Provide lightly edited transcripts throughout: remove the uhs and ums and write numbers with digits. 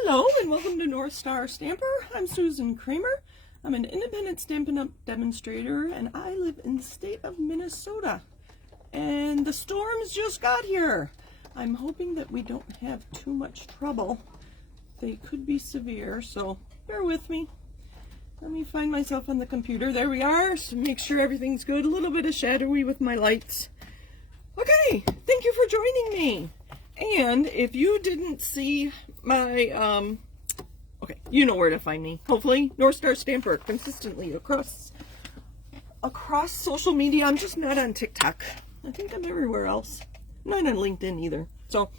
Hello and welcome to North Star Stamper. I'm Susan Kramer. I'm an independent Stampin' Up! Demonstrator and I live in the state of Minnesota. And the storms just got here. I'm hoping that we don't have too much trouble. They could be severe, so bear with me. Let me find myself on the computer. There we are, so make sure everything's good. A little bit of shadowy with my lights. Okay, thank you for joining me. And if you didn't see my, okay, you know where to find me. Hopefully, North Star Stamper, consistently across social media. I'm just not on TikTok. I think I'm everywhere else. I'm not on LinkedIn either. So,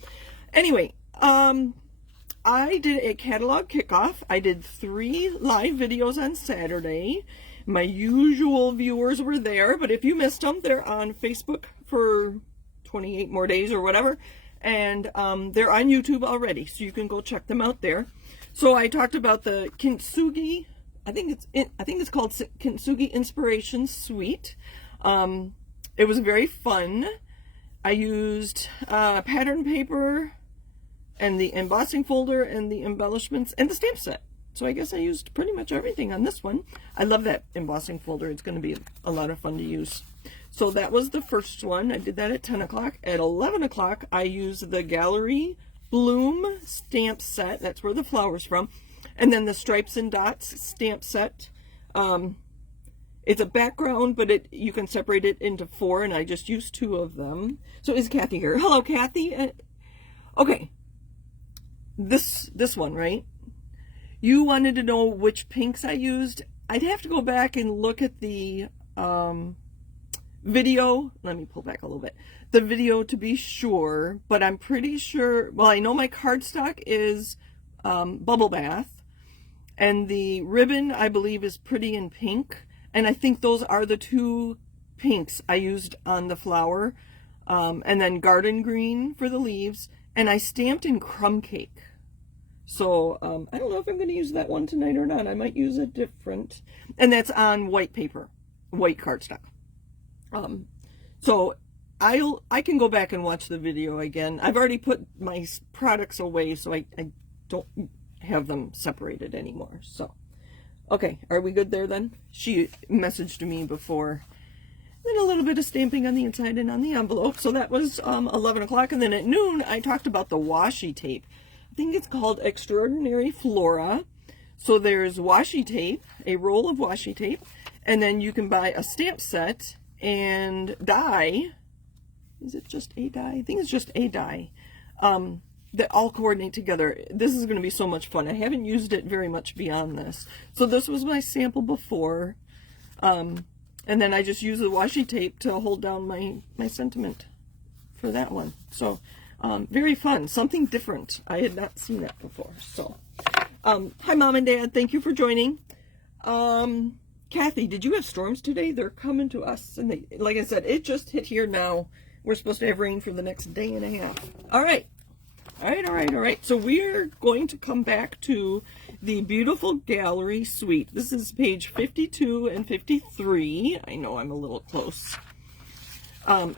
anyway, I did a catalog kickoff. I did 3 live videos on Saturday. My usual viewers were there, but if you missed them, they're on Facebook for 28 more days or whatever. And they're on YouTube already, so you can go check them out there. So I talked about the Kintsugi, I think it's called Kintsugi Inspiration Suite. It was very fun. I used pattern paper and the embossing folder and the embellishments and the stamp set. So I guess I used pretty much everything on this one. I love that embossing folder. It's going to be a lot of fun to use. So that was the first one. I did that at 10 o'clock. At 11 o'clock, I used the Gallery Bloom stamp set. That's where the flower's from. And then the Stripes and Dots stamp set. It's a background, but you can separate it into 4, and I just used 2 of them. So is Kathy here? Hello, Kathy. Okay. This one, right? You wanted to know which pinks I used. I'd have to go back and look at the video. Let me pull back a little bit. The video to be sure, but I'm pretty sure, well, I know my cardstock is Bubble Bath, and the ribbon, I believe, is Pretty in Pink, and I think those are the 2 pinks I used on the flower, and then Garden Green for the leaves, and I stamped in Crumb Cake. So, I don't know if I'm going to use that one tonight or not. I might use a different, and that's on white paper, white cardstock. So I can go back and watch the video again. I've already put my products away, so I don't have them separated anymore. So, okay, are we good there then? She messaged me before. Then a little bit of stamping on the inside and on the envelope. So that was 11 o'clock, and then at noon I talked about the washi tape. I think it's called Extraordinary Flora. So there's washi tape, a roll of washi tape, and then you can buy a stamp set and die. Is it just a die? I think it's just a die that all coordinate together. This is going to be so much fun. I haven't used it very much beyond this. So this was my sample before, and then I just used the washi tape to hold down my sentiment for that one. So very fun, something different. I had not seen that before. So hi Mom and Dad, thank you for joining. Kathy, did you have storms today? They're coming to us, and like I said, it just hit here now. We're supposed to have rain for the next day and a half. All right. So we're going to come back to the beautiful gallery suite. This is page 52 and 53. I know I'm a little close. And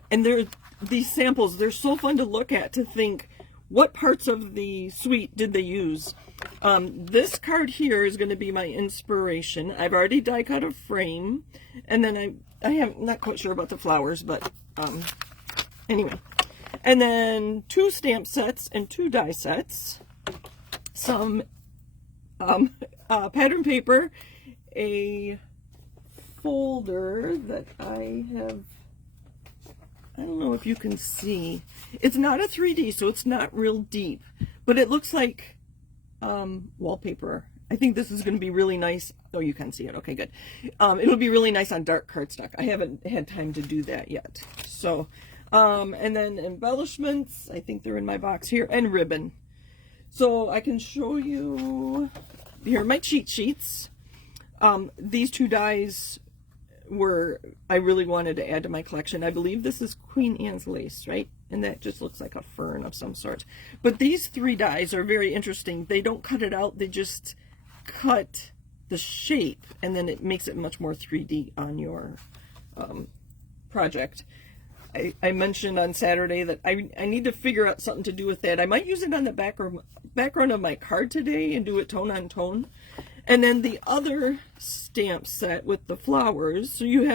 these samples, they're so fun to look at, to think, what parts of the suite did they use? This card here is going to be my inspiration. I've already die cut a frame, and then I'm not quite sure about the flowers, but anyway. And then 2 stamp sets and 2 die sets, some pattern paper, a folder that I have. I don't know if you can see. It's not a 3D, so it's not real deep, but it looks like wallpaper. I think this is going to be really nice. Oh, you can see it. Okay, good. It'll be really nice on dark cardstock. I haven't had time to do that yet. So, and then embellishments. I think they're in my box here, and ribbon. So I can show you. Here are my cheat sheets. These 2 dies I really wanted to add to my collection. I believe this is Queen Anne's lace, right? And that just looks like a fern of some sort. But these 3 dies are very interesting. They don't cut it out. They just cut the shape, and then it makes it much more 3D on your project. I mentioned on Saturday that I need to figure out something to do with that. I might use it on the background of my card today and do it tone on tone. And then the other stamp set with the flowers, so you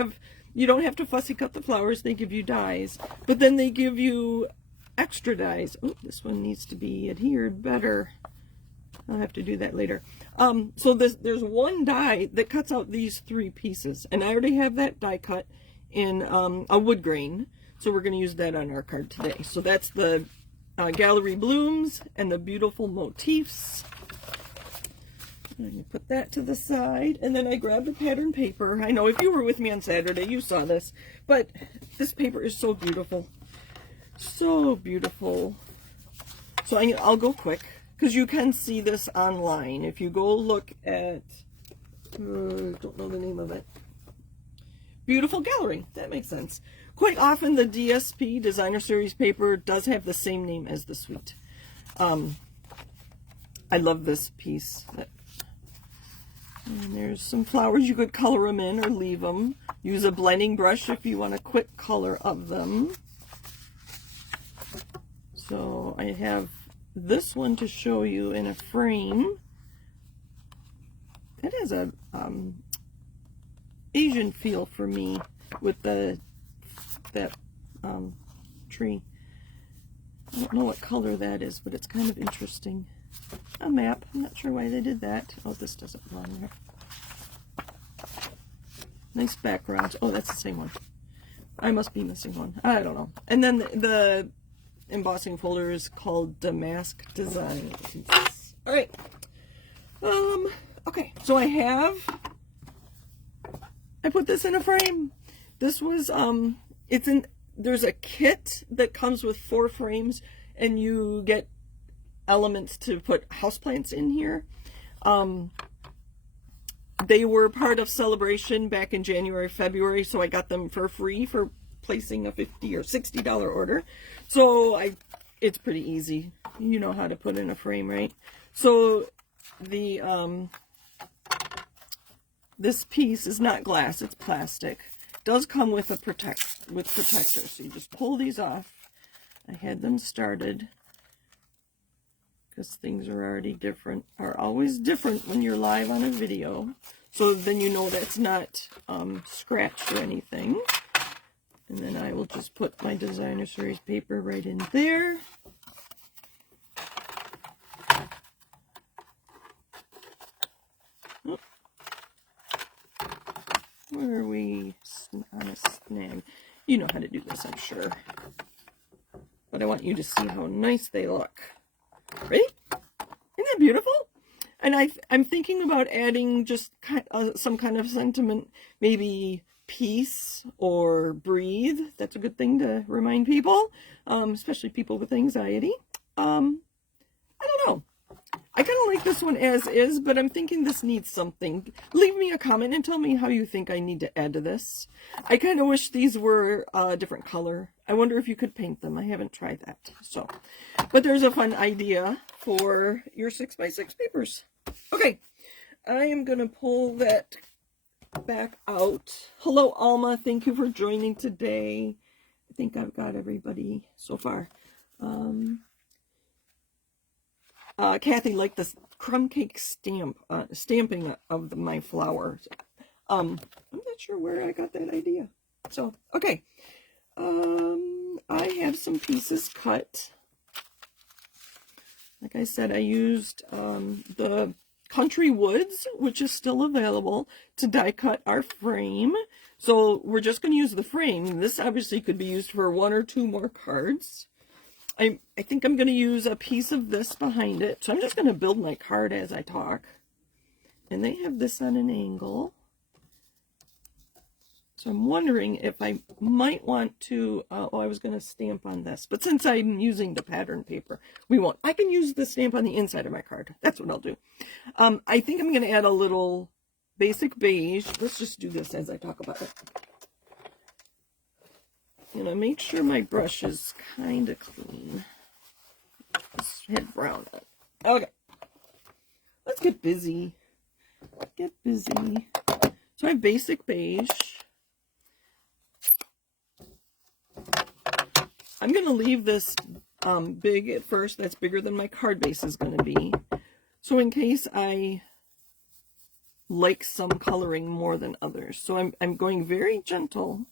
don't have to fussy cut the flowers, they give you dies, but then they give you extra dies. Oh, this one needs to be adhered better. I'll have to do that later. So there's one die that cuts out these 3 pieces, and I already have that die cut in a wood grain, so we're going to use that on our card today. So that's the Gallery Blooms and the Beautiful Motifs. I'm going to put that to the side, and then I grabbed the pattern paper. I know if you were with me on Saturday, you saw this, but this paper is so beautiful. So beautiful. So I'll go quick, because you can see this online. If you go look at, don't know the name of it, Beautiful Gallery, that makes sense. Quite often the DSP, Designer Series paper, does have the same name as the suite. I love this piece. And there's some flowers. You could color them in or leave them. Use a blending brush if you want a quick color of them. So I have this one to show you in a frame. It has a Asian feel for me with that tree. I don't know what color that is, but it's kind of interesting. A map. I'm not sure why they did that. Oh, this doesn't belong there. Nice background. Oh, that's the same one. I must be missing one. I don't know. And then the embossing folder is called Damask Designs. All right. Okay. So I put this in a frame. This was there's a kit that comes with 4 frames, and you get elements to put houseplants in here. They were part of Celebration back in January, February, so I got them for free for placing a $50 or $60 order. So it's pretty easy. You know how to put in a frame, right? So the this piece is not glass, it's plastic. It does come with a protector. So you just pull these off. I had them started, because things are always different when you're live on a video. So then you know that's not scratched or anything. And then I will just put my Designer Series paper right in there. Oh. Where are we on a snag? You know how to do this, I'm sure. But I want you to see how nice they look. Ready? Isn't that beautiful? And I'm thinking about adding just some kind of sentiment, maybe peace or breathe. That's a good thing to remind people, especially people with anxiety. I don't know. I kind of like this one as is, but I'm thinking this needs something. Leave me a comment and tell me how you think I need to add to this. I kind of wish these were a different color. I wonder if you could paint them. I haven't tried that. So, but there's a fun idea for your 6x6 papers. Okay, I am going to pull that back out. Hello, Alma. Thank you for joining today. I think I've got everybody so far. Kathy liked this crumb cake stamping of my flowers. I'm not sure where I got that idea. So, okay. I have some pieces cut. Like I said, I used the Country Woods, which is still available, to die cut our frame. So we're just going to use the frame. This obviously could be used for 1 or 2 more cards. I think I'm going to use a piece of this behind it. So I'm just going to build my card as I talk. And they have this on an angle. So I'm wondering if I might want to, I was going to stamp on this. But since I'm using the pattern paper, we won't. I can use the stamp on the inside of my card. That's what I'll do. I think I'm going to add a little basic beige. Let's just do this as I talk about it. I'm going to make sure my brush is kind of clean. Just hit brown on it. Okay. Let's get busy. Get busy. So I have basic beige. I'm going to leave this big at first. That's bigger than my card base is going to be. So in case I like some coloring more than others. So I'm going very gentle.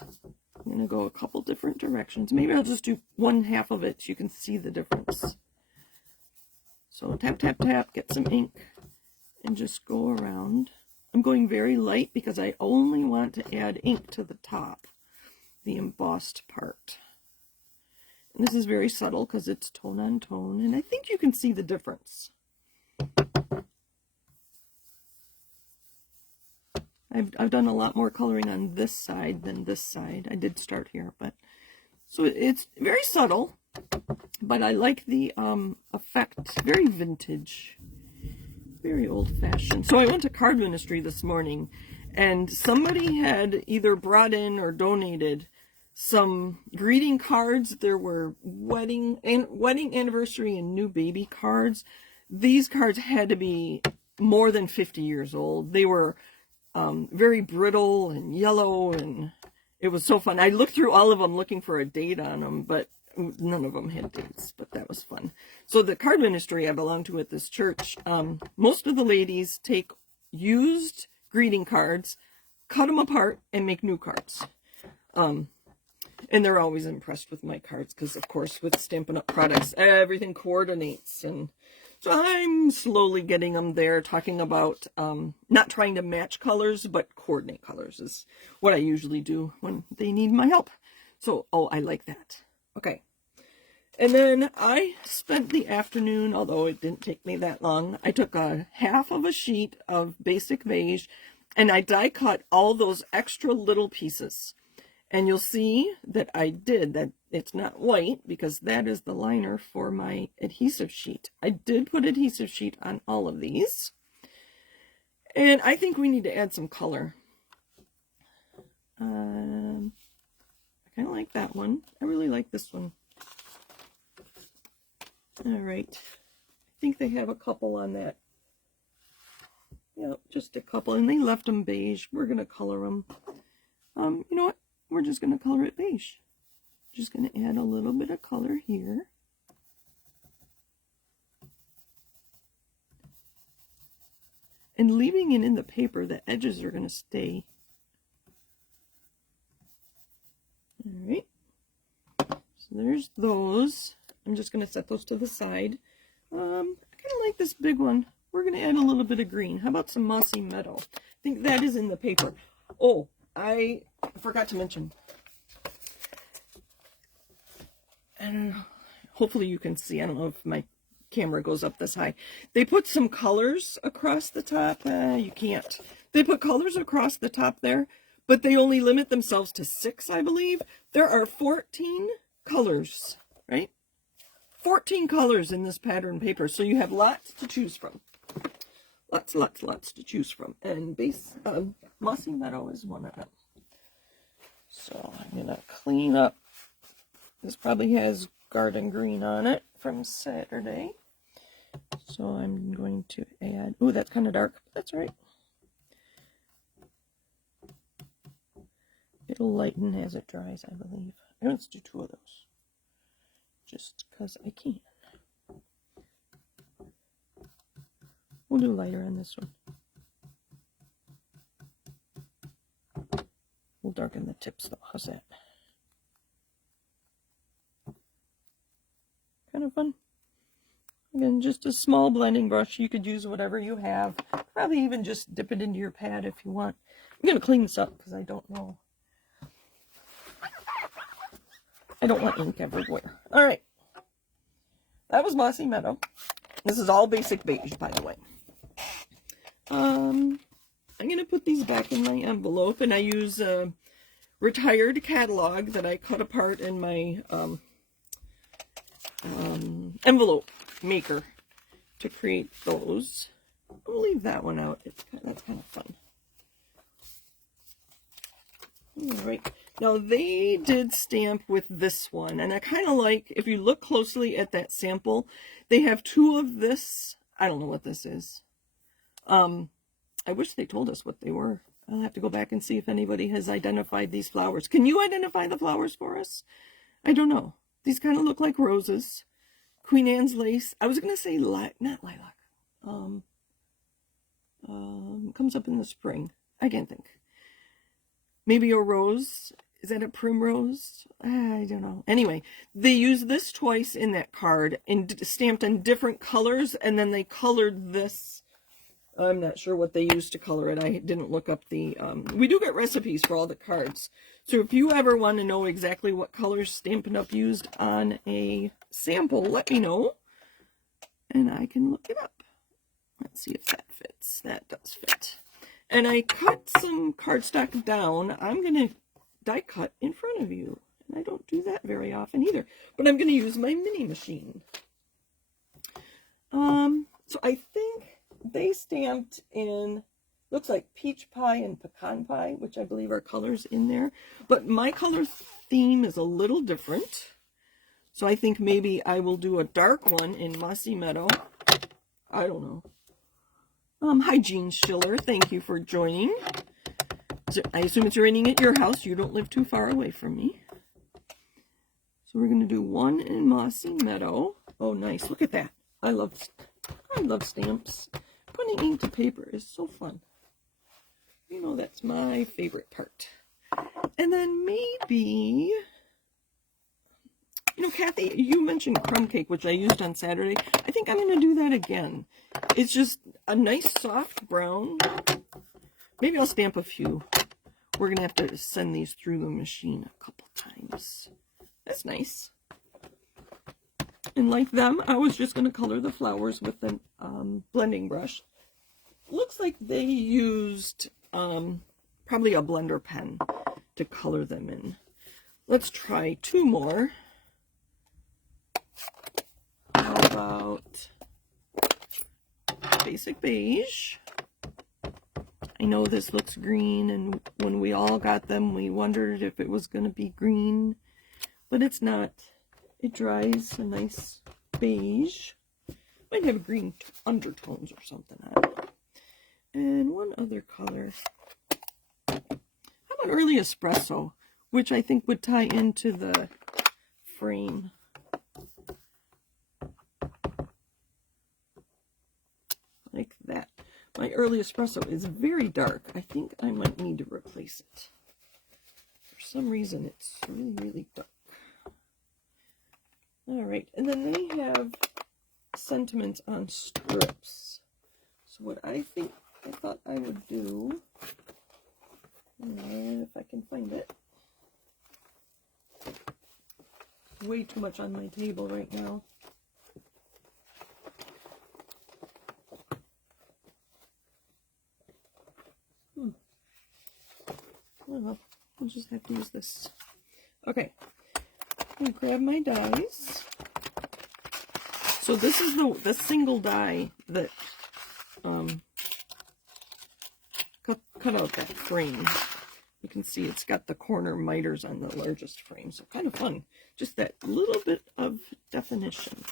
I'm going to go a couple different directions. Maybe I'll just do one half of it so you can see the difference. So tap, tap, tap, get some ink, and just go around. I'm going very light because I only want to add ink to the top, the embossed part. And this is very subtle because it's tone on tone, and I think you can see the difference. I've done a lot more coloring on this side than this side. I did start here, but so it's very subtle, but I like the effect. Very vintage, very old-fashioned. So I went to Card Ministry this morning, and somebody had either brought in or donated some greeting cards. There were wedding anniversary and new baby cards. These cards had to be more than 50 years old. They were very brittle and yellow, and it was so fun. I looked through all of them looking for a date on them, but none of them had dates, but that was fun. So the Card Ministry I belong to at this church, most of the ladies take used greeting cards, cut them apart, and make new cards. And they're always impressed with my cards because, of course, with Stampin' Up! Products, everything coordinates. And so I'm slowly getting them there, talking about not trying to match colors, but coordinate colors is what I usually do when they need my help. So, oh, I like that. Okay. And then I spent the afternoon, although it didn't take me that long, I took a half of a sheet of basic beige, and I die cut all those extra little pieces. And you'll see that I did that. It's not white because that is the liner for my adhesive sheet. I did put adhesive sheet on all of these. And I think we need to add some color. I kind of like that one. I really like this one. All right. I think they have a couple on that. Yep, just a couple. And they left them beige. We're going to color them. You know what? We're just going to color it beige. Just going to add a little bit of color here. And leaving it in the paper, the edges are going to stay. All right. So there's those. I'm just going to set those to the side. I kind of like this big one. We're going to add a little bit of green. How about some Mossy Meadow? I think that is in the paper. Oh, I forgot to mention. I don't know. Hopefully you can see. I don't know if my camera goes up this high. They put some colors across the top. You can't. They put colors across the top there, but they only limit themselves to 6, I believe. There are 14 colors, right? 14 colors in this pattern paper, so you have lots to choose from. Lots to choose from. And Mossy Meadow is one of them. So I'm going to clean up. This probably has garden green on it from Saturday. So I'm going to add, oh, that's kind of dark, but that's right. It'll lighten as it dries, I believe. Let's do 2 of those. Just because I can. We'll do lighter on this one. We'll darken the tips though. How's that? Kind of fun. Again, just a small blending brush. You could use whatever you have. Probably even just dip it into your pad if you want. I'm going to clean this up because I don't know. I don't want ink everywhere. All right. That was Mossy Meadow. This is all basic beige, by the way. I'm going to put these back in my envelope, and I use a retired catalog that I cut apart in my envelope maker to create those. I'll leave that one out. That's kind of fun. All right. Now, they did stamp with this one, and I kind of like, if you look closely at that sample, they have 2 of this. I don't know what this is. I wish they told us what they were. I'll have to go back and see if anybody has identified these flowers. Can you identify the flowers for us? I don't know. These kind of look like roses. Queen Anne's lace. I was going to say not lilac. Comes up in the spring. I can't think. Maybe a rose. Is that a primrose? I don't know. Anyway, they used this twice in that card and stamped in different colors, and then they colored this. I'm not sure what they used to color it. I didn't look up the... we do get recipes for all the cards. So if you ever want to know exactly what colors Stampin' Up! Used on a sample, let me know, and I can look it up. Let's see if that fits. That does fit. And I cut some cardstock down. I'm going to die cut in front of you. And I don't do that very often either. But I'm going to use my mini machine. So I think they stamped in, looks like peach pie and pecan pie, which I believe are colors in there. But my color theme is a little different. So I think maybe I will do a dark one in Mossy Meadow. I don't know. Hi, Jean Schiller. Thank you for joining. I assume it's raining at your house. You don't live too far away from me. So we're going to do one in Mossy Meadow. Oh, nice. Look at that. I love stamps. Putting ink to paper is so fun. You know, that's my favorite part. And then maybe... You know, Kathy, you mentioned crumb cake, which I used on Saturday. I think I'm going to do that again. It's just a nice soft brown. Maybe I'll stamp a few. We're going to have to send these through the machine a couple times. That's nice. And like them, I was just going to color the flowers with a blending brush. Looks like they used probably a blender pen to color them in. Let's try two more. How about basic beige? I know this looks green, and when we all got them, we wondered if it was going to be green, but it's not. It dries a nice beige. Might have green undertones or something, I don't know. And one other color. How about early espresso, which I think would tie into the frame. Like that. My early espresso is very dark. I think I might need to replace it. For some reason, it's really, really dark. All right, and then they have sentiments on strips. So what I thought I would do, if I can find it. Way too much on my table right now. Well, I'll just have to use this. Okay, I'm going to grab my dies. So this is the single die that cut out that frame. You can see it's got the corner miters on the largest frame, so kind of fun. Just that little bit of definition.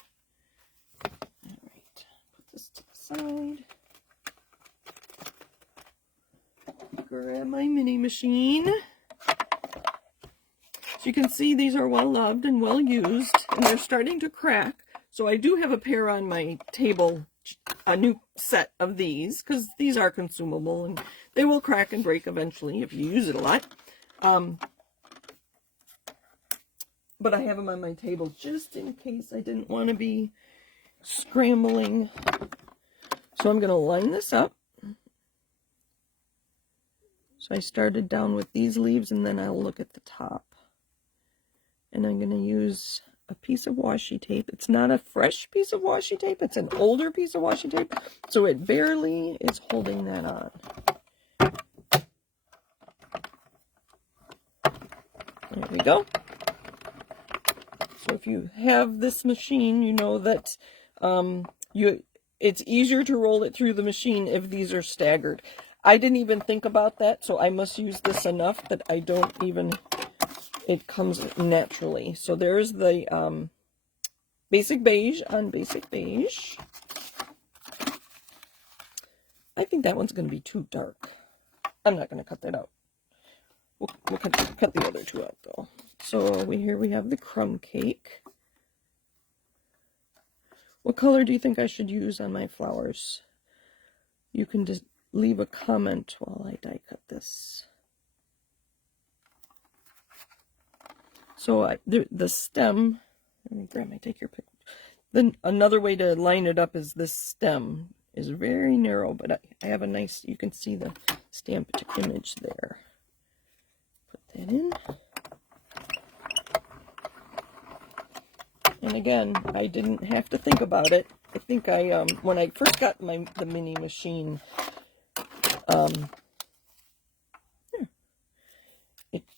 All right, put this to the side. Grab my mini machine. So you can see these are well loved and well used, and they're starting to crack. So I do have a pair on my table, a new set of these, because these are consumable and they will crack and break eventually if you use it a lot. But I have them on my table just in case I didn't want to be scrambling. So I'm going to line this up. So I started down with these leaves, and then I'll look at the top. And I'm going to use a piece of washi tape. It's not a fresh piece of washi tape. It's an older piece of washi tape. So it barely is holding that on. There we go. So if you have this machine, you know that it's easier to roll it through the machine if these are staggered. I didn't even think about that, so I must use this enough that I don't even... It comes naturally. So there's the basic beige on basic beige. I think that one's going to be too dark. I'm not going to cut that out. We'll cut the other two out, though. So here we have the crumb cake. What color do you think I should use on my flowers? You can just leave a comment while I die cut this. So the stem, let me grab my take your pick. Then another way to line it up is this stem is very narrow, but I have a nice, you can see the stamped image there. Put that in. And again, I didn't have to think about it. I think when I first got the mini machine,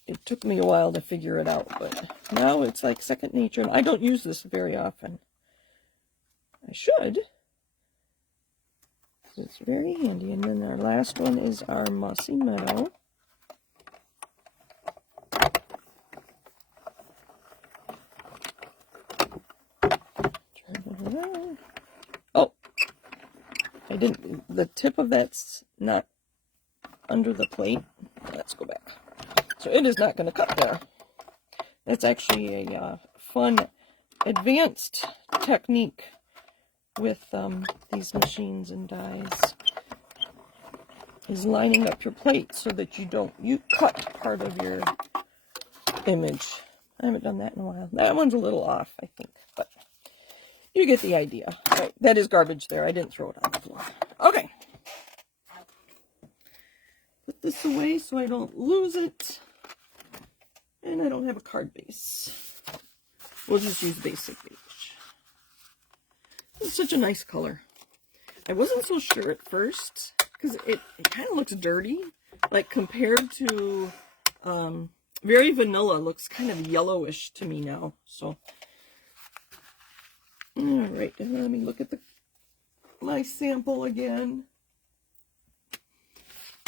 it took me a while to figure it out, but now it's like second nature. I don't use this very often. I should. It's very handy. And then our last one is our Mossy Meadow. Turn it around. Oh, I didn't. The tip of that's not under the plate. Let's go back. So it is not going to cut there. It's actually a fun, advanced technique with these machines and dies, is lining up your plate so that you cut part of your image. I haven't done that in a while. That one's a little off, I think, but you get the idea. All right, that is garbage there. I didn't throw it on the floor. Okay. Put this away so I don't lose it. And I don't have a card base. We'll just use basic beige. It's such a nice color. I wasn't so sure at first because it kind of looks dirty, like compared to Very Vanilla looks kind of yellowish to me now. So, all right, let me look at my sample again.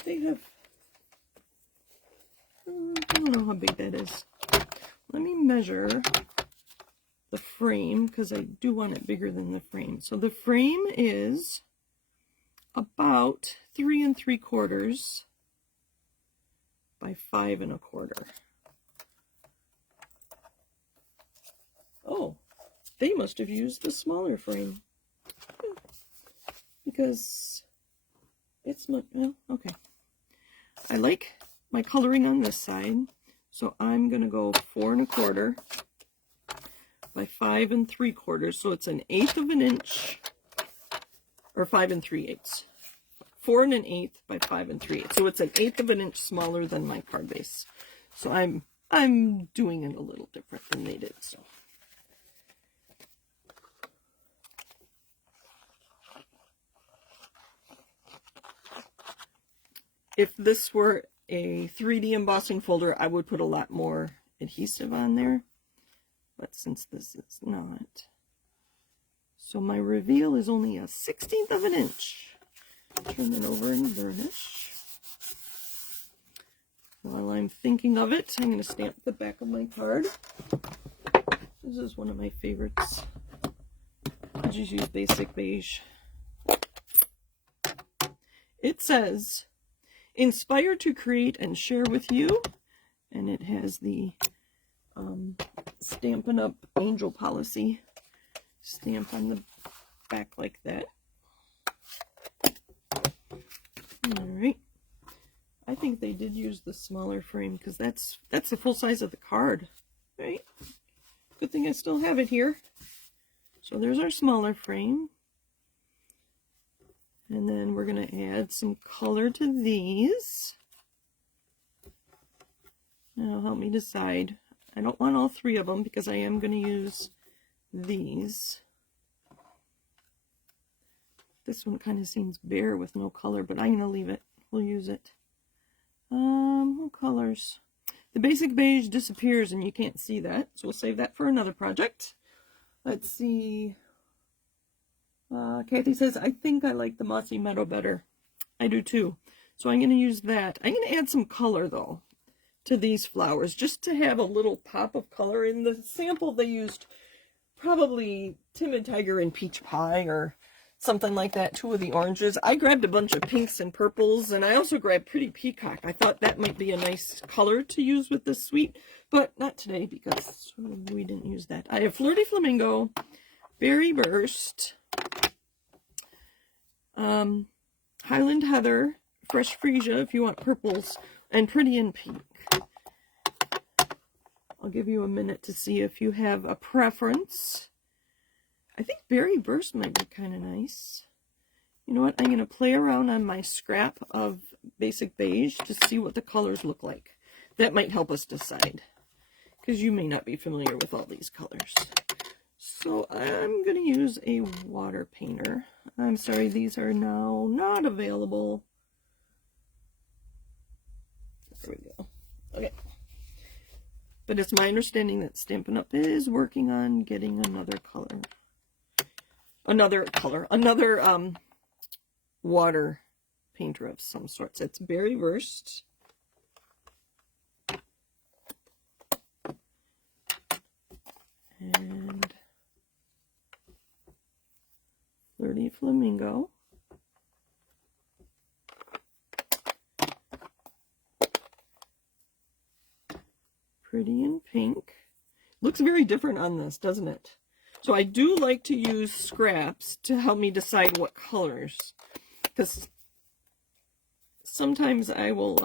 They have, I don't know how big that is. Let me measure the frame because I do want it bigger than the frame. So the frame is about 3 3/4 by 5 1/4. Oh, they must have used the smaller frame because it's much, well, okay. I like my coloring on this side, so I'm going to go 4 1/4 by 5 3/4, so it's 1/8 of an inch, or 5 3/8. 4 1/8 by 5 3/8, so it's 1/8 of an inch smaller than my card base. So I'm doing it a little different than they did. So if this were a 3D embossing folder, I would put a lot more adhesive on there. But since this is not, so my reveal is only 1/16 of an inch. Turn it over and burnish. While I'm thinking of it, I'm going to stamp the back of my card. This is one of my favorites. I just use basic beige. It says, "Inspire to create and share with you," and it has the Stampin' Up! Angel Policy stamp on the back like that. Alright. I think they did use the smaller frame because that's the full size of the card. Right? Good thing I still have it here. So there's our smaller frame. And then we're going to add some color to these. Now help me decide. I don't want all 3 of them because I am going to use these. This one kind of seems bare with no color, but I'm going to leave it. We'll use it. What colors? The basic beige disappears and you can't see that, so we'll save that for another project. Let's see. Kathy says, "I think I like the Mossy Meadow better." I do too. So I'm going to use that. I'm going to add some color though to these flowers just to have a little pop of color. In the sample they used probably Timid Tiger and Peach Pie or something like that. 2 of the oranges. I grabbed a bunch of pinks and purples, and I also grabbed Pretty Peacock. I thought that might be a nice color to use with this suite, but not today because we didn't use that. I have Flirty Flamingo, Berry Burst, Highland Heather, Fresh Freesia if you want purples, and Pretty in Pink. I'll give you a minute to see if you have a preference. I think Berry Burst might be kind of nice. You know what? I'm going to play around on my scrap of Basic Beige to see what the colors look like. That might help us decide, because you may not be familiar with all these colors. So I'm going to use a water painter. I'm sorry, these are now not available. There we go. Okay. But it's my understanding that Stampin' Up! Is working on getting another color. Another water painter of some sorts. It's Berry Burst. And Flirty Flamingo. Pretty in Pink. Looks very different on this, doesn't it? So I do like to use scraps to help me decide what colors, because sometimes I will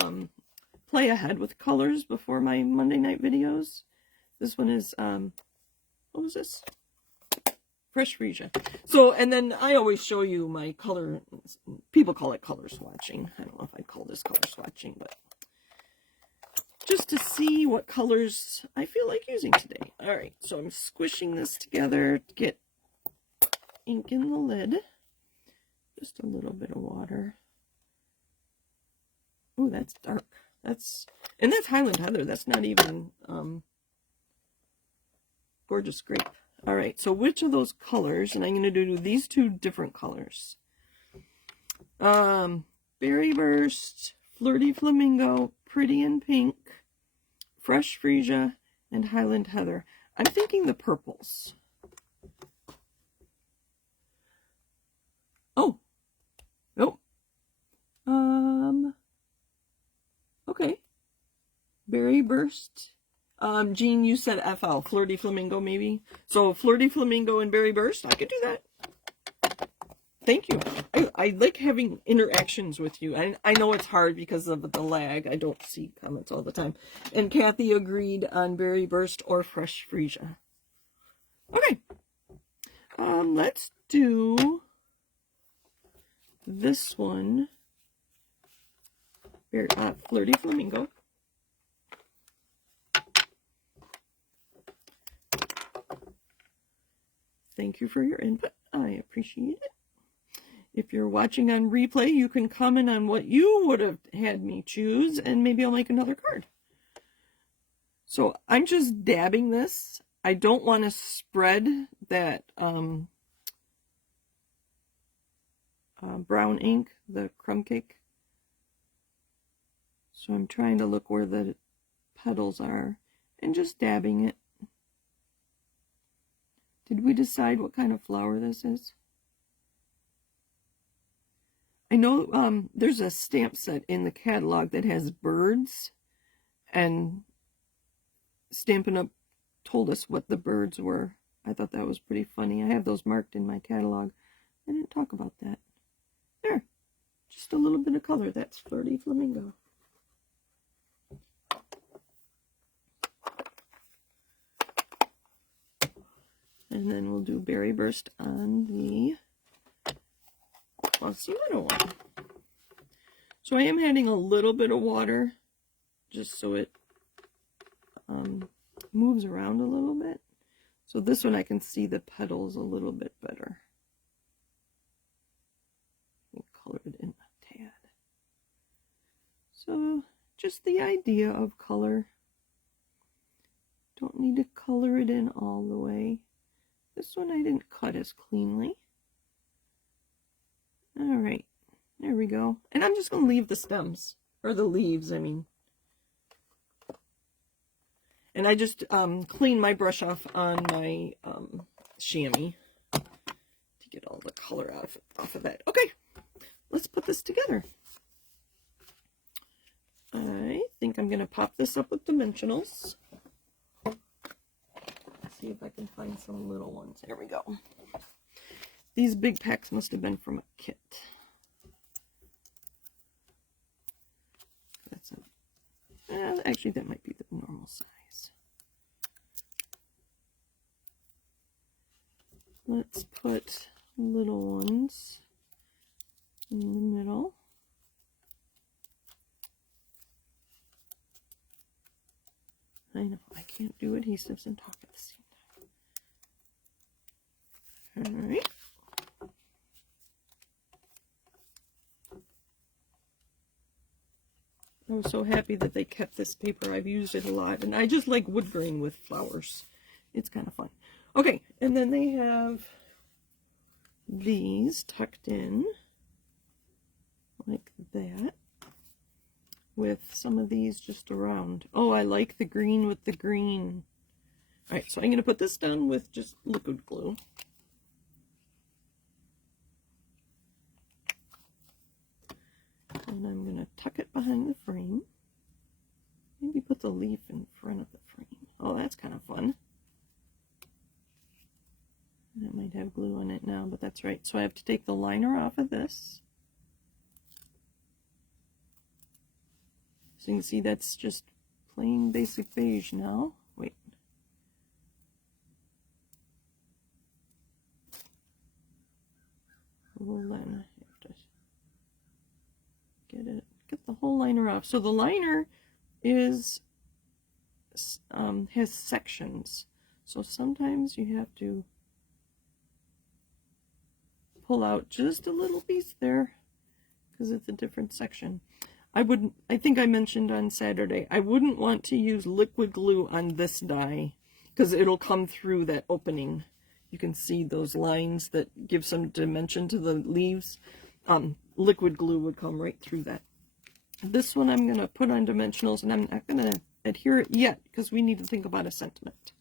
play ahead with colors before my Monday night videos. This one is, what was this? Fresh Freesia. So, and then I always show you my color, people call it color swatching. I don't know if I'd call this color swatching, but just to see what colors I feel like using today. All right, so I'm squishing this together to get ink in the lid. Just a little bit of water. Oh, that's dark. That's Highland Heather. That's not even Gorgeous Grape. All right, so which of those colors, and I'm going to do these 2 different colors. Berry Burst, Flirty Flamingo, Pretty in Pink, Fresh Freesia, and Highland Heather. I'm thinking the purples. Oh, nope. Okay. Berry Burst. Jean, you said FL, Flirty Flamingo maybe. So Flirty Flamingo and Berry Burst, I could do that. Thank you. I like having interactions with you. I know it's hard because of the lag. I don't see comments all the time. And Kathy agreed on Berry Burst or Fresh Freesia. Okay. Let's do this one. Flirty Flamingo. Thank you for your input. I appreciate it. If you're watching on replay, you can comment on what you would have had me choose, and maybe I'll make another card. So I'm just dabbing this. I don't want to spread that brown ink, the crumb cake. So I'm trying to look where the petals are and just dabbing it. Did we decide what kind of flower this is? I know there's a stamp set in the catalog that has birds, and Stampin' Up! Told us what the birds were. I thought that was pretty funny. I have those marked in my catalog. I didn't talk about that. There, just a little bit of color. That's Flirty Flamingo. And then we'll do Berry Burst on the glossy little one. So I am adding a little bit of water just so it moves around a little bit. So this one I can see the petals a little bit better. Color it in a tad. So just the idea of color. Don't need to color it in all the way. This one I didn't cut as cleanly. All right, there we go. And I'm just going to leave the stems, or the leaves, I mean. And I just cleaned my brush off on my chamois to get all the color off of that. Okay, let's put this together. I think I'm going to pop this up with dimensionals. See if I can find some little ones. There we go. These big packs must have been from a kit. That's actually, that might be the normal size. Let's put little ones in the middle. I know, I can't do adhesives and talk at the same time. All right. I was so happy that they kept this paper. I've used it a lot, and I just like wood grain with flowers. It's kind of fun. Okay, and then they have these tucked in like that, with some of these just around. Oh, I like the green with the green. All right, so I'm going to put this down with just liquid glue. And I'm going to tuck it behind the frame. Maybe put the leaf in front of the frame. Oh, that's kind of fun. That might have glue on it now, but that's right. So I have to take the liner off of this. So you can see that's just plain basic beige now. Wait. Well, then I have to get the whole liner off. So the liner is has sections. So sometimes you have to pull out just a little piece there because it's a different section. I think I mentioned on Saturday, I wouldn't want to use liquid glue on this die because it'll come through that opening. You can see those lines that give some dimension to the leaves. Liquid glue would come right through that. This one I'm going to put on dimensionals, and I'm not going to adhere it yet because we need to think about a sentiment.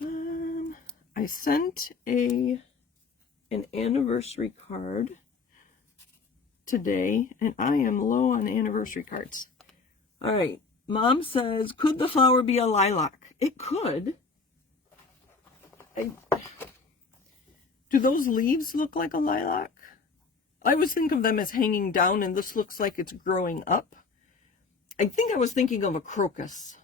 I sent an anniversary card today, and I am low on anniversary cards. All right, Mom says, could the flower be a lilac? It could. Do those leaves look like a lilac? I always think of them as hanging down, and this looks like it's growing up. I think I was thinking of a crocus.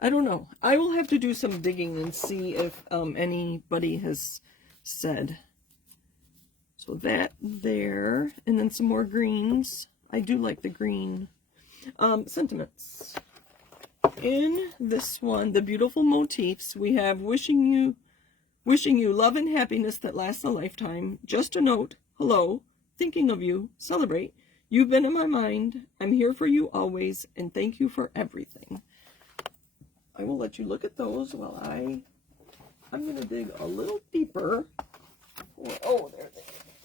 I don't know. I will have to do some digging and see if anybody has said. So that there, and then some more greens. I do like the green. Sentiments. In this one, the beautiful motifs, we have wishing you love and happiness that lasts a lifetime. Just a note, hello, thinking of you, celebrate. You've been in my mind. I'm here for you always, and thank you for everything. I will let you look at those while I'm going to dig a little deeper. Oh,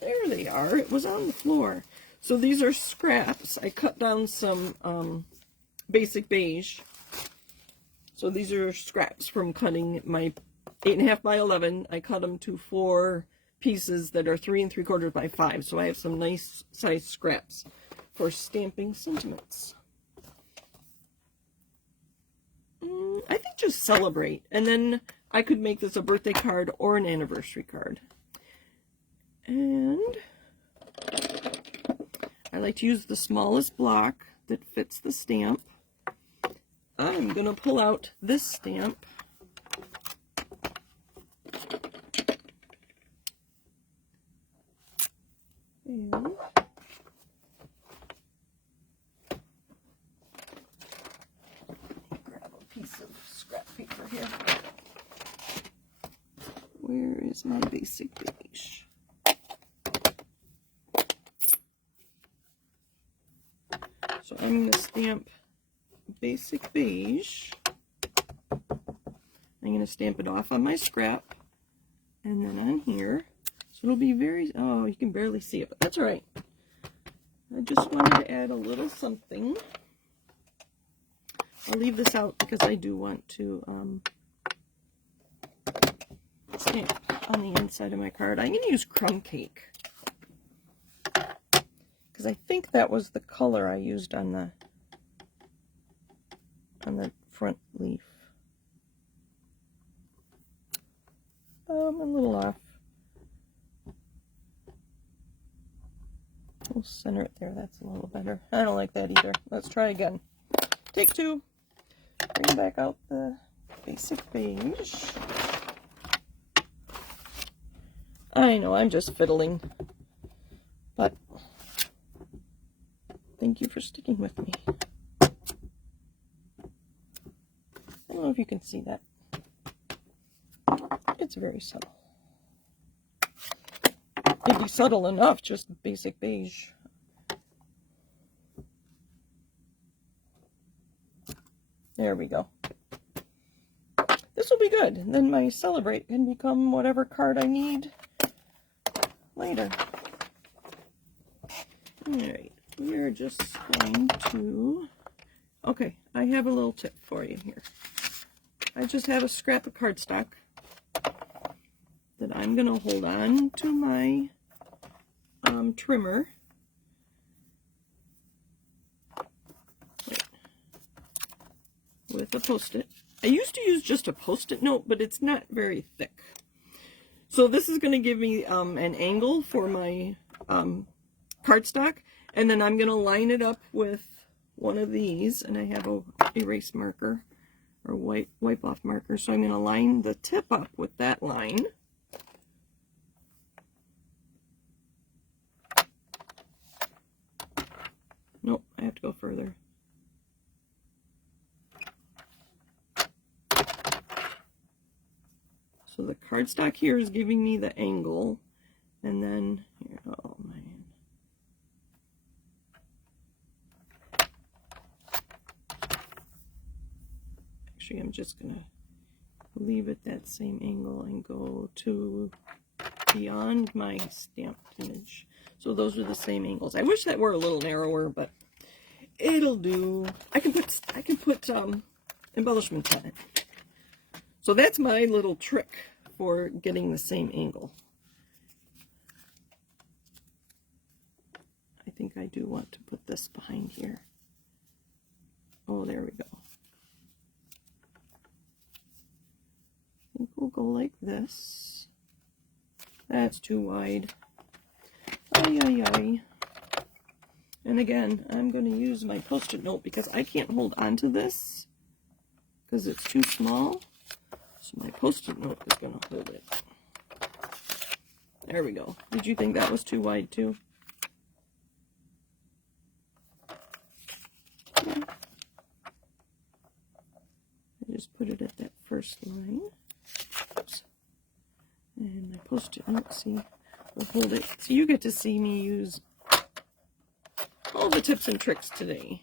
there they are. It was on the floor. So these are scraps. I cut down some basic beige. So these are scraps from cutting my 8.5 by 11. I cut them to 4 pieces that are 3 3/4 by 5. So I have some nice size scraps for stamping sentiments. I think just celebrate. And then I could make this a birthday card or an anniversary card. And I like to use the smallest block that fits the stamp. I'm going to pull out this stamp. And grab a piece of scrap paper here. Where is my basic beige? So I'm going to stamp basic beige. I'm going to stamp it off on my scrap and then on here. So it'll be very, oh, you can barely see it, but that's all right. I just wanted to add a little something. I'll leave this out because I do want to stamp. on the inside of my card. I'm going to use Crumb Cake, because I think that was the color I used on the front leaf. I'm a little off. We'll center it there. That's a little better. I don't like that either. Let's try again. Take two. Bring back out the basic beige. I know, I'm just fiddling, but thank you for sticking with me. I don't know if you can see that. It's very subtle. It'd be subtle enough, just basic beige. There we go. This will be good. And then my Celebrate can become whatever card I need later. Alright, we're just going to... Okay, I have a little tip for you here. I just have a scrap of cardstock that I'm going to hold on to my trimmer. With a Post-it. I used to use just a Post-it note, but it's not very thick. So this is going to give me an angle for my cardstock, and then I'm going to line it up with one of these, and I have a erase marker or wipe off marker, so I'm going to line the tip up with that line. Nope, I have to go further. So the cardstock here is giving me the angle, and then here, oh man. Actually, I'm just gonna leave it that same angle and go to beyond my stamped image. So those are the same angles. I wish that were a little narrower, but it'll do. I can put embellishments on it. So that's my little trick for getting the same angle. I think I do want to put this behind here. Oh, there we go. I think we'll go like this. That's too wide. Ay, ay, ay. And again, I'm going to use my Post-it note because I can't hold on to this because it's too small. So my Post-it note is going to hold it. There we go. Did you think that was too wide too? Yeah. I just put it at that first line. Oops. And my Post-it note, see, will hold it. So you get to see me use all the tips and tricks today.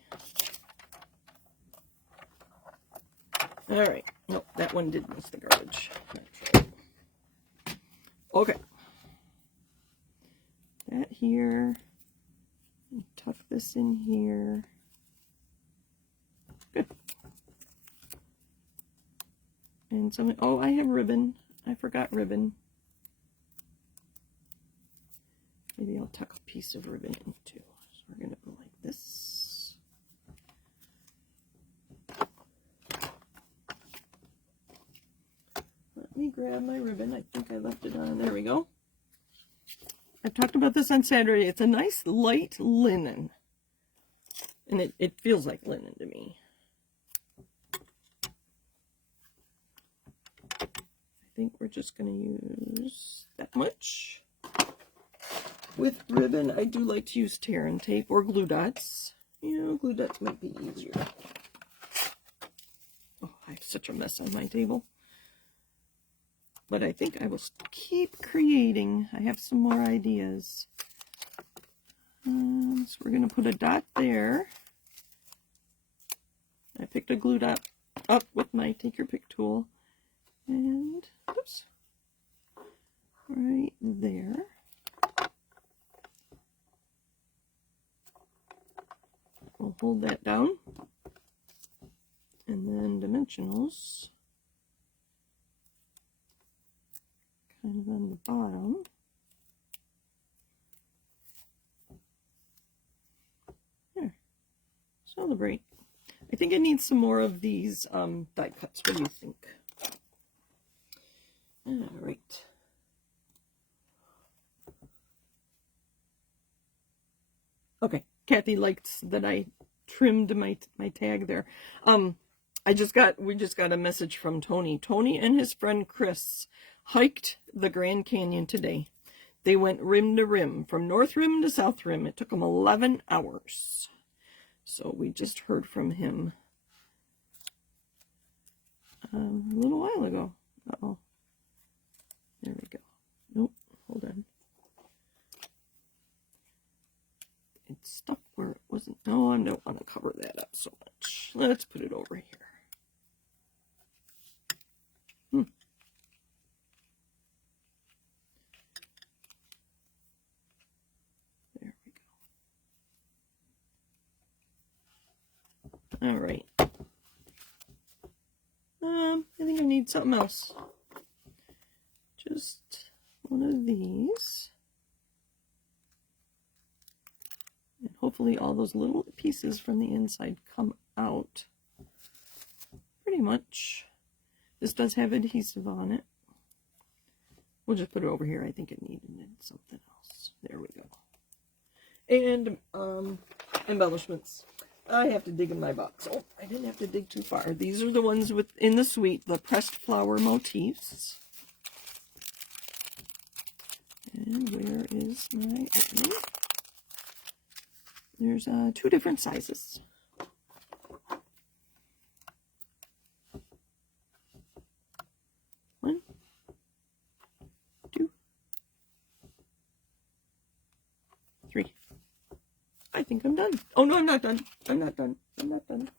Alright. Nope, that one did miss the garbage. That's right. Okay. That here. Tuck this in here. Good. And some, oh, I have ribbon. I forgot ribbon. Maybe I'll tuck a piece of ribbon in too. So we're going to go like this. Let me grab my ribbon. I think I left it on. There we go. I talked about this on Saturday. It's a nice light linen. And it feels like linen to me. I think we're just going to use that much. With ribbon, I do like to use tear and tape or glue dots. You know, glue dots might be easier. Oh, I have such a mess on my table. But I think I will keep creating. I have some more ideas. So we're going to put a dot there. I picked a glue dot up with my Take Your Pick tool. And, oops, right there. We'll hold that down. And then dimensionals. kind of on the bottom. There. Celebrate. I think I need some more of these die cuts. What do you think? All right. Okay, Kathy liked that I trimmed my tag there. We just got a message from Tony. Tony and his friend Chris hiked the Grand Canyon today. They went rim to rim, from North Rim to South Rim. It took them 11 hours. So we just heard from him a little while ago. Uh-oh. There we go. Nope, hold on. It's stuck where it wasn't. No, I don't want to cover that up so much. Let's put it over here. There we go. All right. I think I need something else. Just one of these. And hopefully all those little pieces from the inside come out. Pretty much. This does have adhesive on it. We'll just put it over here. I think it needed something else. There we go. And embellishments. I have to dig in my box. Oh, I didn't have to dig too far. These are the ones in the suite, the pressed flower motifs. And where is my opening? There's 2 different sizes. One, 2, 3. I think I'm done. Oh no, I'm not done. I'm not done. I'm not done.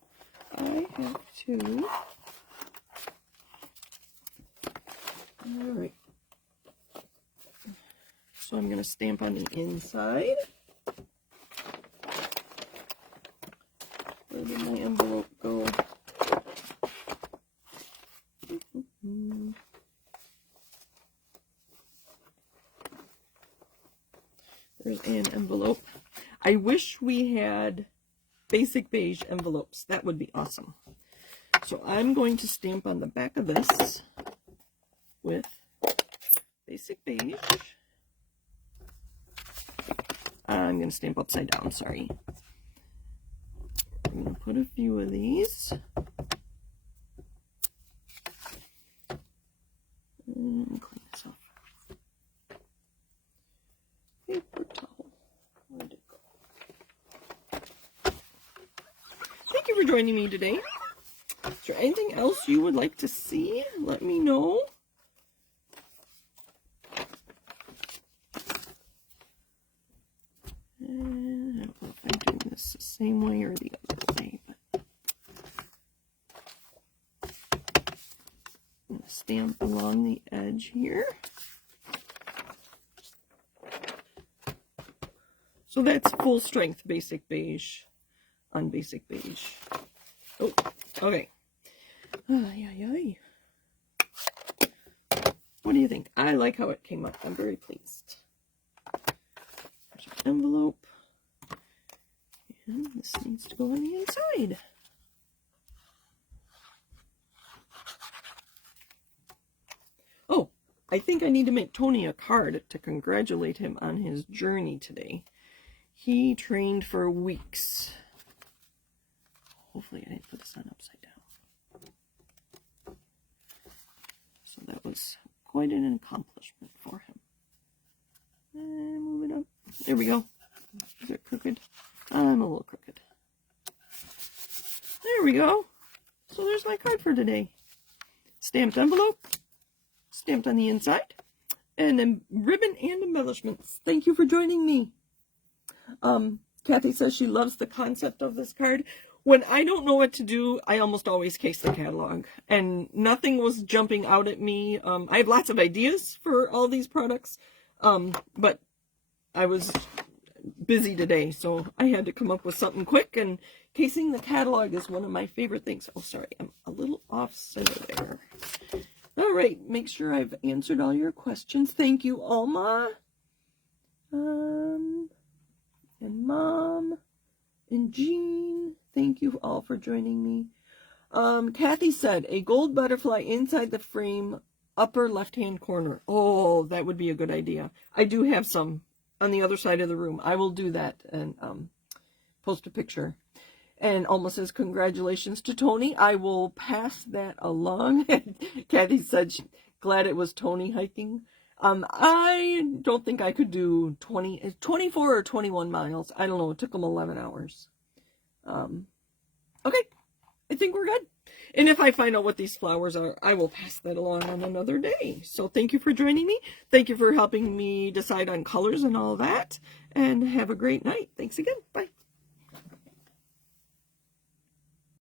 I have to. All right. So I'm going to stamp on the inside. Where did my envelope go? There's an envelope. I wish we had basic beige envelopes. That would be awesome. So I'm going to stamp on the back of this with basic beige. I'm going to stamp upside down, sorry. I'm going to put a few of these. And clean this off. Paper towel. Where'd it go? Thank you for joining me today. Is there anything else you would like to see? Let me know. And I don't know if I'm doing this the same way or the other way, but I'm going to stamp along the edge here. So that's full strength basic beige on basic beige. Oh, okay. Ay, ay, ay. What do you think? I like how it came up. I'm very pleased. There's our envelope. And this needs to go on the inside. Oh, I think I need to make Tony a card to congratulate him on his journey today. He trained for weeks. Hopefully I didn't put this on upside down. So that was quite an accomplishment for him. And move it up. There we go. Is it crooked? I'm a little crooked. There we go. So there's my card for today. Stamped envelope. Stamped on the inside. And then ribbon and embellishments. Thank you for joining me. Kathy says she loves the concept of this card. When I don't know what to do, I almost always case the catalog. And nothing was jumping out at me. I have lots of ideas for all these products. But I was busy today, so I had to come up with something quick. And casing the catalog is one of my favorite things. Oh, sorry, I'm a little off center there. All right, make sure I've answered all your questions. Thank you, Alma, and Mom, and Jean. Thank you all for joining me. Kathy said, a gold butterfly inside the frame, upper left-hand corner. Oh, that would be a good idea. I do have some on the other side of the room. I will do that and post a picture. And Alma says, congratulations to Tony. I will pass that along. Kathy said, glad it was Tony hiking. I don't think I could do 24 or 21 miles. I don't know. It took them 11 hours. Okay. I think we're good. And if I find out what these flowers are, I will pass that along on another day. So thank you for joining me. Thank you for helping me decide on colors and all that. And have a great night. Thanks again. Bye.